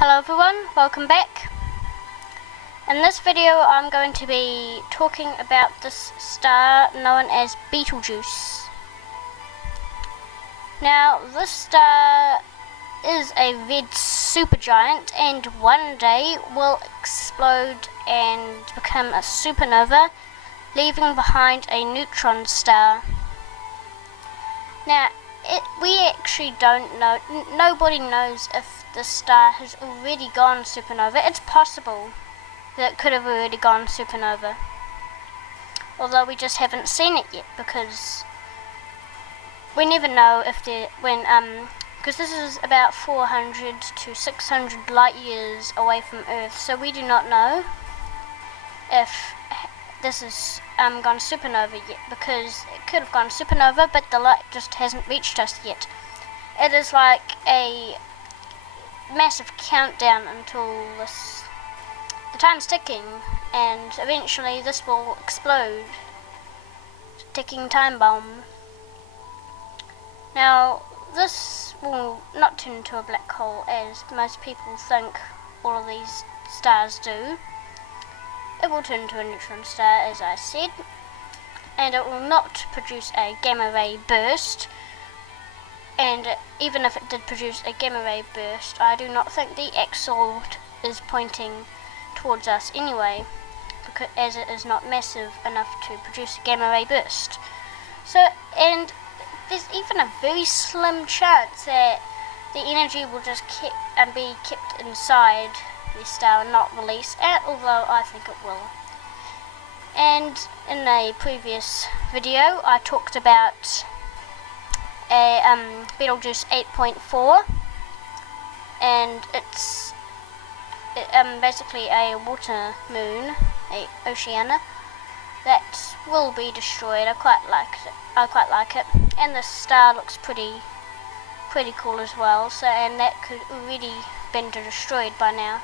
Hello everyone, welcome back. In this video I'm going to be talking about this star known as Betelgeuse. Now this star is a red supergiant and one day will explode and become a supernova, leaving behind a neutron star. Now we actually don't know, nobody knows if the star has already gone supernova. It's possible that it could have already gone supernova, although we just haven't seen it yet because we never know if because this is about 400 to 600 light years away from Earth, so we do not know if this has gone supernova yet, because it could have gone supernova but the light just hasn't reached us yet. It is like a massive countdown until the time's ticking, and eventually this will explode. It's a ticking time bomb. Now this will not turn into a black hole as most people think all of these stars do. It will turn into a neutron star, as I said, and it will not produce a gamma ray burst. And even if it did produce a gamma ray burst, I do not think the axle is pointing towards us anyway, because as it is not massive enough to produce a gamma ray burst. So, and there's even a very slim chance that the energy will just be kept inside the star and not released, although I think it will. And in a previous video I talked about a Betelgeuse 8.4, and it's basically a water moon, a oceana, that will be destroyed. I quite like it, and the star looks pretty cool as well. So, and that could already been destroyed by now,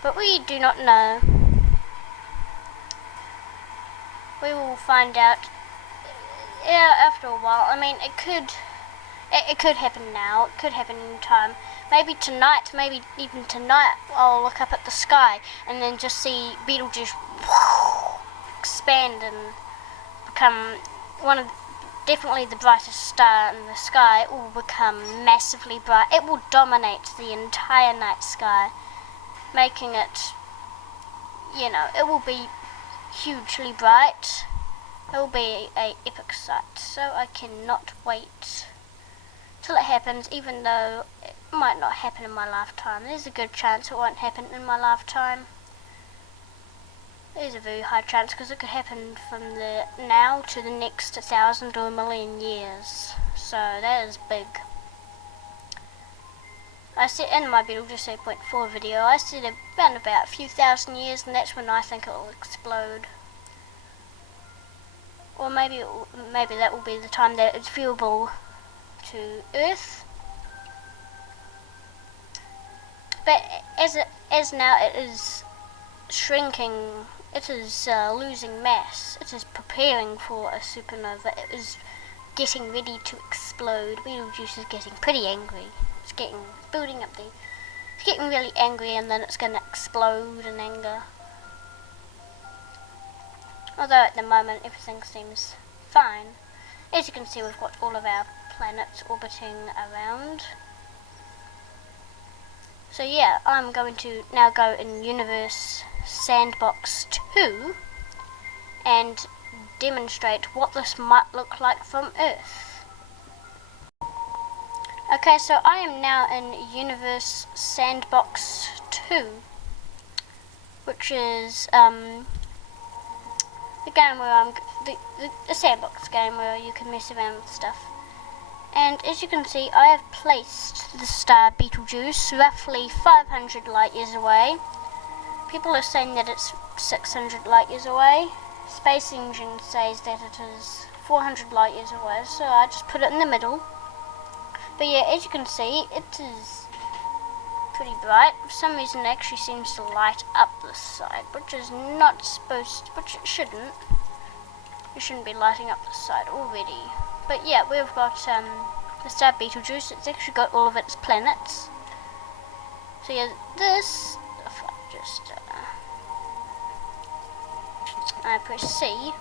but we do not know. We will find out after a while. I mean, it could happen now, it could happen in time. Maybe tonight, maybe even tonight, I'll look up at the sky and then just see Betelgeuse expand and become definitely the brightest star in the sky. It will become massively bright. It will dominate the entire night sky, making it, it will be hugely bright. It will be an epic sight, so I cannot wait till it happens, even though it might not happen in my lifetime. There's a good chance it won't happen in my lifetime. There's a very high chance, because it could happen from the now to the next 1,000 or 1,000,000 years. So that is big. I said in my Betelgeuse 8.4 video, I said around about a few thousand years, and that's when I think it will explode. Or maybe that will be the time that it's viewable to Earth. But as now it is shrinking, it is losing mass. It is preparing for a supernova. It is getting ready to explode. Betelgeuse is getting pretty angry. It's getting really angry, and then it's going to explode in anger. Although at the moment everything seems fine. As you can see, we've got all of our planets orbiting around. So yeah, I'm going to now go in Universe Sandbox 2 and demonstrate what this might look like from Earth. Okay, so I am now in Universe Sandbox 2, which is the game where the Sandbox game where you can mess around with stuff. And as you can see, I have placed the star Betelgeuse roughly 500 light years away. People are saying that it's 600 light years away. Space Engine says that it is 400 light years away, so I just put it in the middle. But yeah, as you can see, it is pretty bright. For some reason it actually seems to light up this side, which is not supposed to, which it shouldn't. It shouldn't be lighting up this side already. But yeah, we've got the star Betelgeuse. It's actually got all of its planets. So yeah, this, if I just, I press C,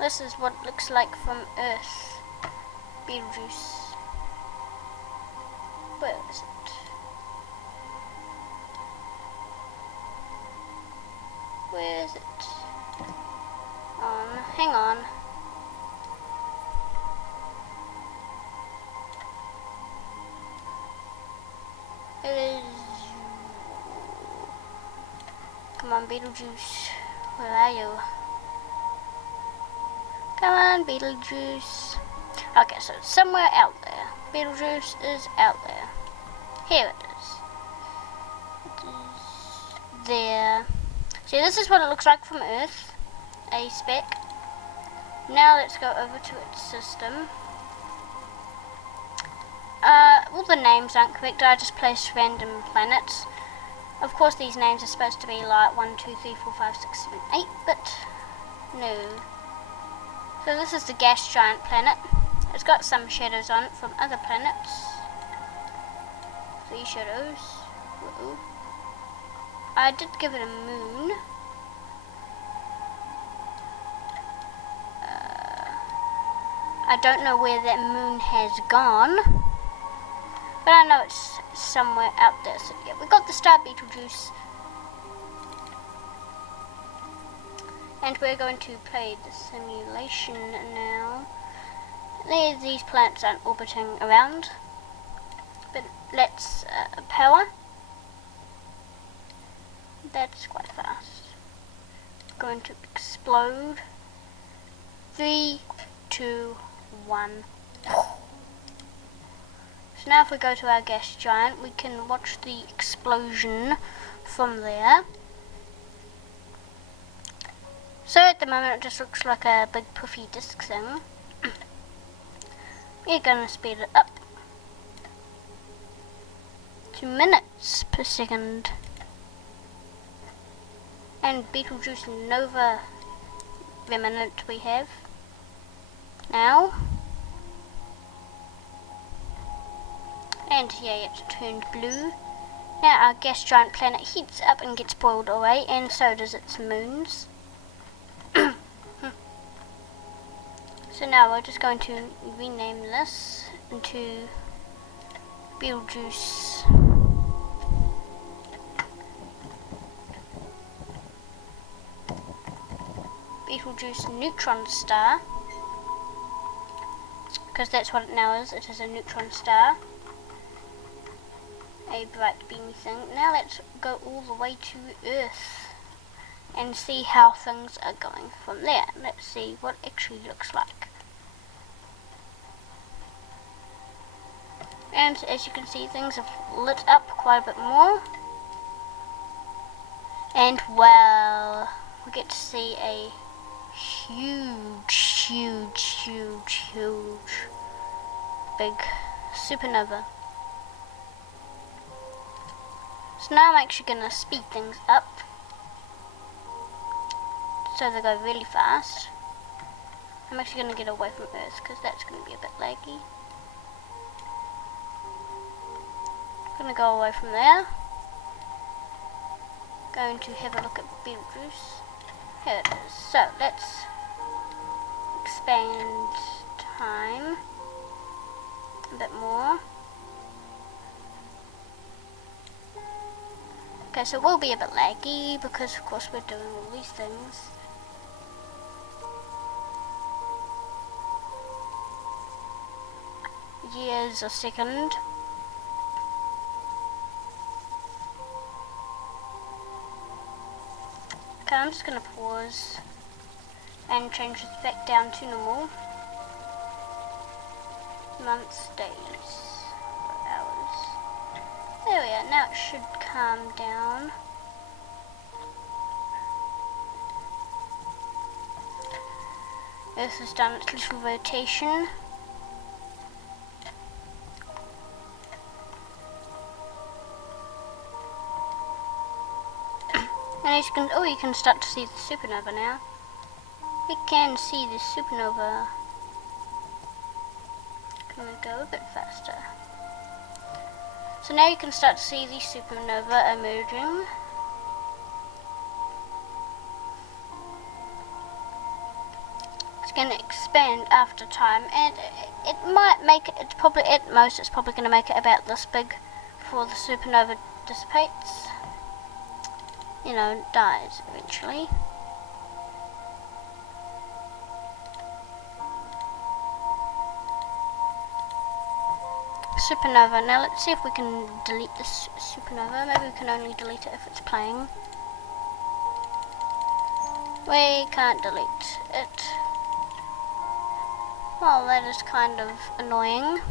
this is what it looks like from Earth. Betelgeuse. Where is it? Where is it? Hang on. It is. Come on, Betelgeuse. Where are you? Come on, Betelgeuse. Okay, so it's somewhere out there. Betelgeuse is out there. Here it is. It is there. See, this is what it looks like from Earth. A speck. Now let's go over to its system. All the names aren't correct. I just placed random planets. Of course, these names are supposed to be like 1, 2, 3, 4, 5, 6, 7, 8, but no. So this is the gas giant planet. It's got some shadows on it from other planets. 3 shadows. Uh-oh. I did give it a moon. I don't know where that moon has gone, but I know it's somewhere out there. So yeah, we got the Star Betelgeuse, and we're going to play the simulation now. These planets aren't orbiting around, but let's power. That's quite fast. Going to explode. 3, 2, 1. So now if we go to our gas giant, we can watch the explosion from there. So at the moment it just looks like a big puffy disc thing. We're going to speed it up to minutes per second. And Betelgeuse Nova remnant we have now. And yeah, it's turned blue. Now our gas giant planet heats up and gets boiled away, and so does its moons. So now we're just going to rename this into Betelgeuse neutron star, because that's what it now is. It is a neutron star, a bright beamy thing. Now let's go all the way to Earth and see how things are going from there. Let's see what it actually looks like. And as you can see, things have lit up quite a bit more. And well, we get to see a huge big supernova. So now I'm actually going to speed things up so they go really fast. I'm actually going to get away from Earth because that's going to be a bit laggy. Going to go away from there. Going to have a look at Betelgeuse. Here it is. So let's expand time a bit more. Okay, so we'll be a bit laggy because of course we're doing all these things. Years a second. Okay, I'm just going to pause and change this back down to normal. Months, days, hours. There we are, now it should calm down. Earth has done its little rotation. And you can start to see the supernova now. We can see the supernova. Can we go a bit faster? So now you can start to see the supernova emerging. It's going to expand after time, and it might make it, it's probably going to make it about this big before the supernova dissipates. You know, dies eventually. Supernova. Now let's see if we can delete this supernova. Maybe we can only delete it if it's playing. We can't delete it. Well, that is kind of annoying.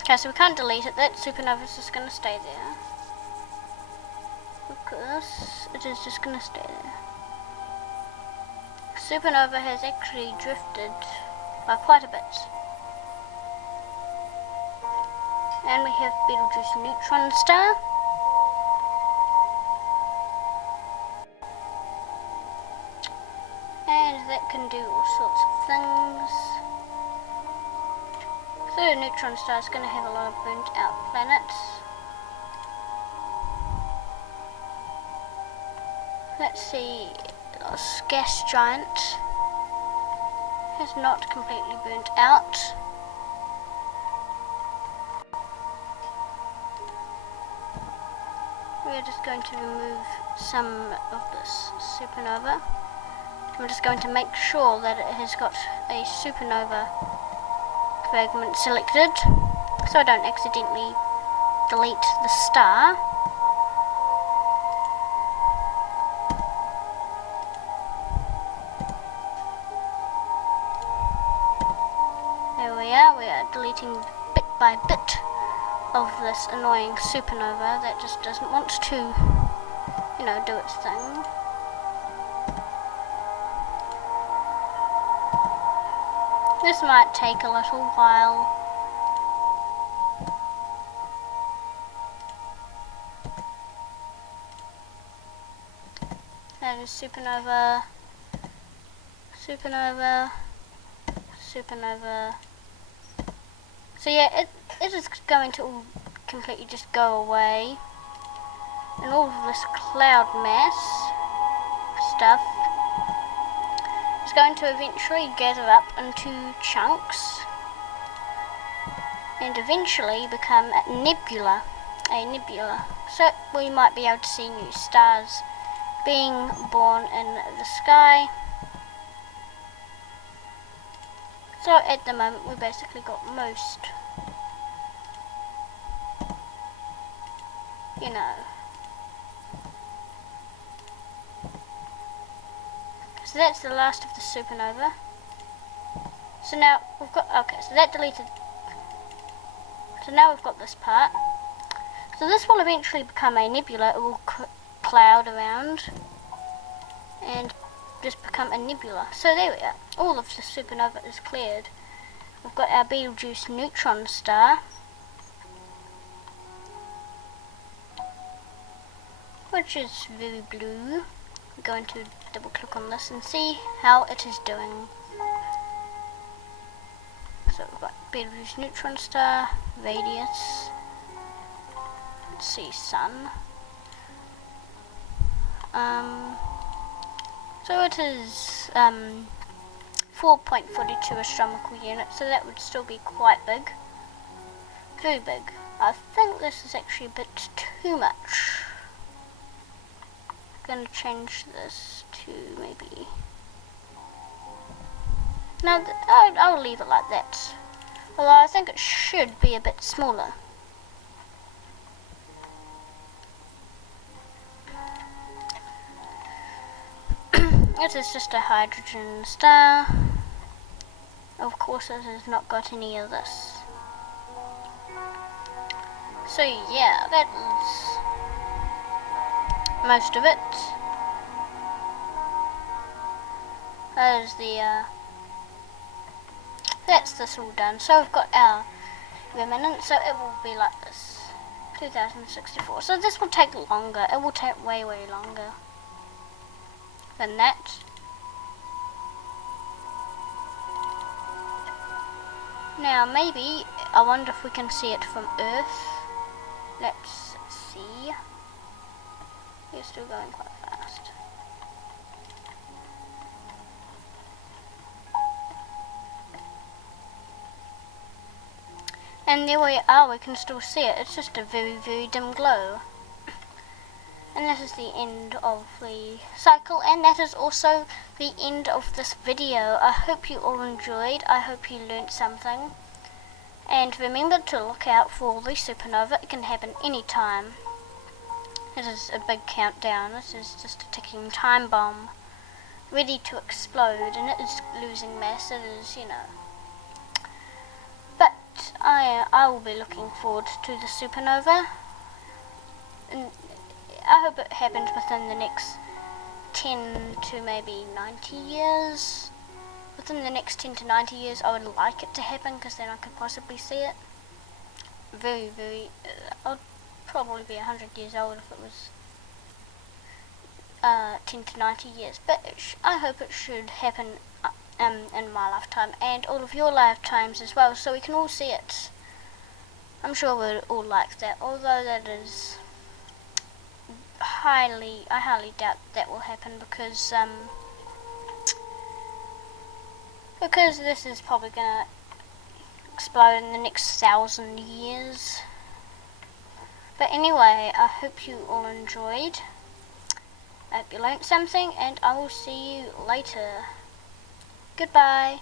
Okay, so we can't delete it. That supernova is just going to stay there. Because it is just going to stay there. Supernova has actually drifted by quite a bit. And we have Betelgeuse neutron star. And that can do all sorts of things. So the neutron star is going to have a lot of burnt out planets. Let's see, this gas giant has not completely burnt out. We're just going to remove some of this supernova. I'm just going to make sure that it has got a supernova fragment selected, so I don't accidentally delete the star. There we are deleting bit by bit of this annoying supernova that just doesn't want to, you know, do its thing. This might take a little while. That is supernova, supernova, supernova. So yeah, it is going to all completely just go away. And all of this cloud mass stuff is going to eventually gather up into chunks and eventually become a nebula. So we might be able to see new stars being born in the sky. So at the moment we basically got most, you know. So that's the last of the supernova. So now we've got, okay, so that deleted. So now we've got this part. So this will eventually become a nebula. It will cloud around and just become a nebula. So there we are. All of the supernova is cleared. We've got our Betelgeuse neutron star, which is very blue. I'm going to double click on this and see how it is doing. So we've got Betelgeuse neutron star, radius, let's see, sun. So it is 4.42 astronomical units, so that would still be quite big. Very big. I think this is actually a bit too much. I'm going to change this to maybe... No, I'll leave it like that. Although I think it should be a bit smaller. This is just a hydrogen star. Of course it has not got any of this. So yeah, that is most of it. That is the that's this all done. So we've got our remnant, so it will be like this. 2064. So this will take longer. It will take way longer than that. Now maybe, I wonder if we can see it from Earth. Let's see. We're still going quite fast. And there we are, we can still see it. It's just a very dim glow. And this is the end of the cycle, and that is also the end of this video. I hope you all enjoyed. I hope you learnt something. And remember to look out for the supernova. It can happen anytime. It is a big countdown. This is just a ticking time bomb ready to explode, and it is losing mass. It is, you know. But I will be looking forward to the supernova. And I hope it happens within the next 10 to maybe 90 years. Within the next 10 to 90 years, I would like it to happen, because then I could possibly see it. I'd probably be 100 years old if it was 10 to 90 years. But I hope it should happen in my lifetime, and all of your lifetimes as well, so we can all see it. I'm sure we'll all like that, although that is I highly doubt that will happen, because this is probably gonna explode in the next 1,000 years. But anyway, I hope you all enjoyed. I hope you learnt something, and I will see you later. Goodbye.